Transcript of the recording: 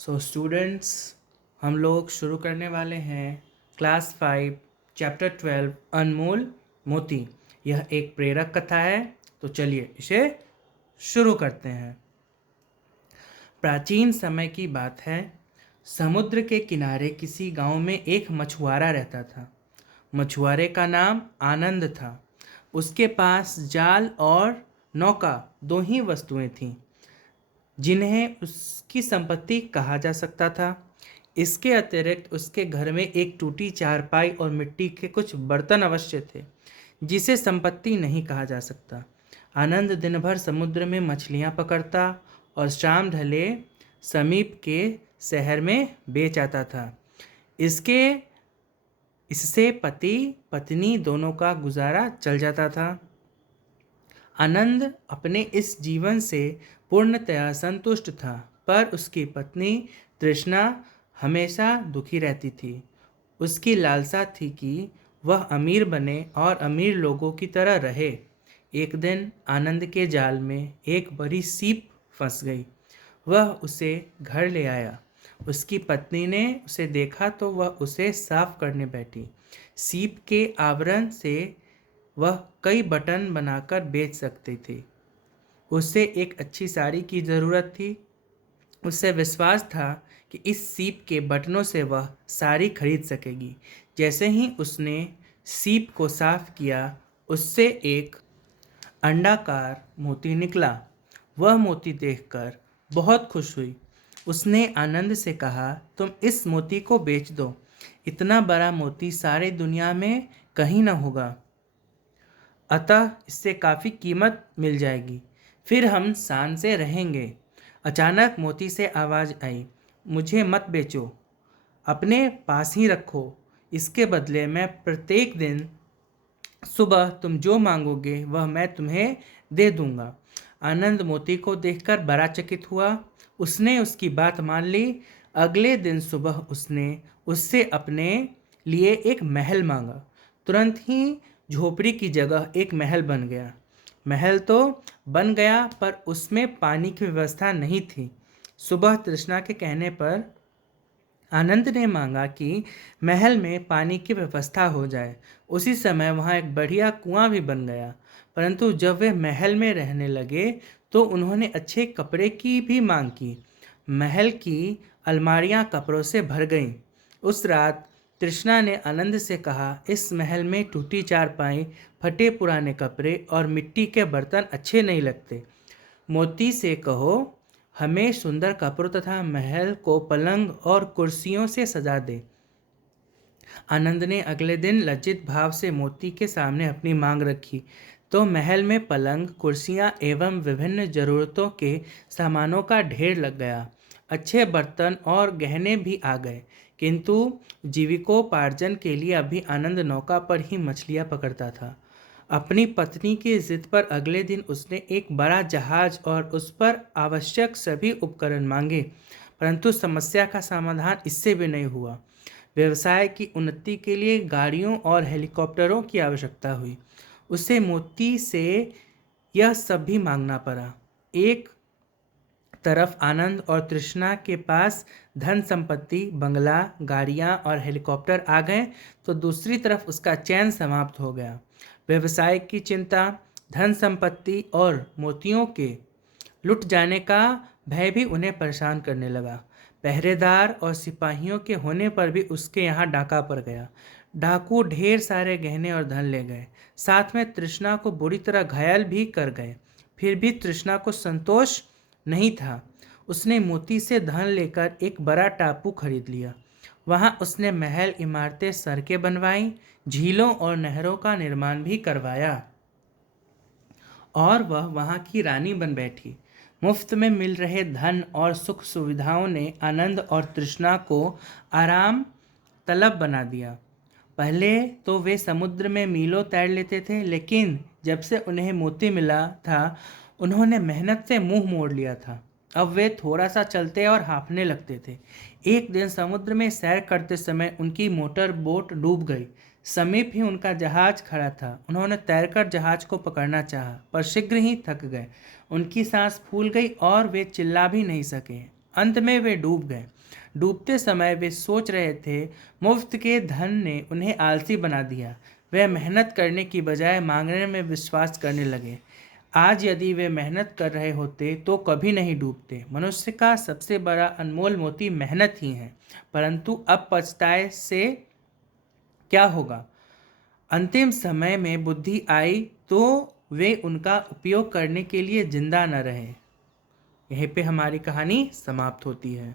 So students, हम लोग शुरू करने वाले हैं क्लास 5 चैप्टर 12 अनमोल मोती। यह एक प्रेरक कथा है, तो चलिए इसे शुरू करते हैं। प्राचीन समय की बात है। समुद्र के किनारे किसी गांव में एक मछुआरा रहता था। मछुआरे का नाम आनंद था। उसके पास जाल और नौका दो ही वस्तुएं थीं जिन्हें उसकी संपत्ति कहा जा सकता था। इसके अतिरिक्त उसके घर में एक टूटी चारपाई और मिट्टी के कुछ बर्तन अवश्य थे, जिसे संपत्ति नहीं कहा जा सकता। आनंद दिन भर समुद्र में मछलियां पकड़ता और शाम ढले समीप के शहर में बेच आता था। इससे पति पत्नी दोनों का गुजारा चल जाता था। आनंद अपने इस जीवन से पूर्णतया संतुष्ट था, पर उसकी पत्नी तृष्णा हमेशा दुखी रहती थी। उसकी लालसा थी कि वह अमीर बने और अमीर लोगों की तरह रहे। एक दिन आनंद के जाल में एक बड़ी सीप फंस गई। वह उसे घर ले आया। उसकी पत्नी ने उसे देखा तो वह उसे साफ करने बैठी। सीप के आवरण से वह कई बटन बनाकर बेच सकती थी। उसे एक अच्छी साड़ी की ज़रूरत थी। उसे विश्वास था कि इस सीप के बटनों से वह साड़ी खरीद सकेगी। जैसे ही उसने सीप को साफ किया, उससे एक अंडाकार मोती निकला। वह मोती देखकर बहुत खुश हुई। उसने आनंद से कहा, तुम इस मोती को बेच दो। इतना बड़ा मोती सारी दुनिया में कहीं ना होगा, अतः इससे काफ़ी कीमत मिल जाएगी। फिर हम शान से रहेंगे। अचानक मोती से आवाज़ आई, मुझे मत बेचो, अपने पास ही रखो। इसके बदले मैं प्रत्येक दिन सुबह तुम जो मांगोगे वह मैं तुम्हें दे दूंगा। आनंद मोती को देखकर बड़ा चकित हुआ। उसने उसकी बात मान ली। अगले दिन सुबह उसने उससे अपने लिए एक महल मांगा। तुरंत ही झोपड़ी की जगह एक महल बन गया। महल तो बन गया, पर उसमें पानी की व्यवस्था नहीं थी। सुबह तृष्णा के कहने पर आनंद ने मांगा कि महल में पानी की व्यवस्था हो जाए। उसी समय वहाँ एक बढ़िया कुआं भी बन गया। परंतु जब वे महल में रहने लगे तो उन्होंने अच्छे कपड़े की भी मांग की। महल की अलमारियां कपड़ों से भर गईं। उस रात तृष्णा ने आनंद से कहा, इस महल में टूटी चारपाई, फटे पुराने कपड़े और मिट्टी के बर्तन अच्छे नहीं लगते। मोती से कहो, हमें सुंदर कपड़ों तथा महल को पलंग और कुर्सियों से सजा दे। आनंद ने अगले दिन लज्जित भाव से मोती के सामने अपनी मांग रखी, तो महल में पलंग, कुर्सियां एवं विभिन्न जरूरतों के सामानों का ढेर लग गया। अच्छे बर्तन और गहने भी आ गए, किंतु जीविकोपार्जन के लिए अभी आनंद नौका पर ही मछलियां पकड़ता था। अपनी पत्नी की जिद पर अगले दिन उसने एक बड़ा जहाज और उस पर आवश्यक सभी उपकरण मांगे, परंतु समस्या का समाधान इससे भी नहीं हुआ। व्यवसाय की उन्नति के लिए गाड़ियों और हेलीकॉप्टरों की आवश्यकता हुई। उसे मोती से यह सब भी मांगना पड़ा। एक तरफ आनंद और तृष्णा के पास धन संपत्ति, बंगला, गाड़ियां और हेलीकॉप्टर आ गए, तो दूसरी तरफ उसका चैन समाप्त हो गया। व्यवसाय की चिंता, धन संपत्ति और मोतियों के लुट जाने का भय भी उन्हें परेशान करने लगा। पहरेदार और सिपाहियों के होने पर भी उसके यहाँ डाका पड़ गया। डाकू ढेर सारे गहने और धन ले गए, साथ में तृष्णा को बुरी तरह घायल भी कर गए। फिर भी तृष्णा को संतोष नहीं था। उसने मोती से धन लेकर एक बड़ा टापू खरीद लिया। वहाँ उसने महल, इमारतें, सड़कें बनवाईं, झीलों और नहरों का निर्माण भी करवाया और वह वहाँ की रानी बन बैठी। मुफ्त में मिल रहे धन और सुख सुविधाओं ने आनंद और तृष्णा को आराम तलब बना दिया। पहले तो वे समुद्र में मीलों तैर लेते थे, लेकिन जब से उन्हें मोती मिला था, उन्होंने मेहनत से मुंह मोड़ लिया था। अब वे थोड़ा सा चलते और हाँफने लगते थे। एक दिन समुद्र में सैर करते समय उनकी मोटर बोट डूब गई। समीप ही उनका जहाज खड़ा था। उन्होंने तैरकर जहाज को पकड़ना चाहा, पर शीघ्र ही थक गए। उनकी सांस फूल गई और वे चिल्ला भी नहीं सके। अंत में वे डूब गए। डूबते समय वे सोच रहे थे, मुफ्त के धन ने उन्हें आलसी बना दिया। वे मेहनत करने की बजाय मांगने में विश्वास करने लगे। आज यदि वे मेहनत कर रहे होते तो कभी नहीं डूबते। मनुष्य का सबसे बड़ा अनमोल मोती मेहनत ही है। परंतु अब पछताए से क्या होगा? अंतिम समय में बुद्धि आई तो वे उनका उपयोग करने के लिए जिंदा न रहे। यहीं पे हमारी कहानी समाप्त होती है।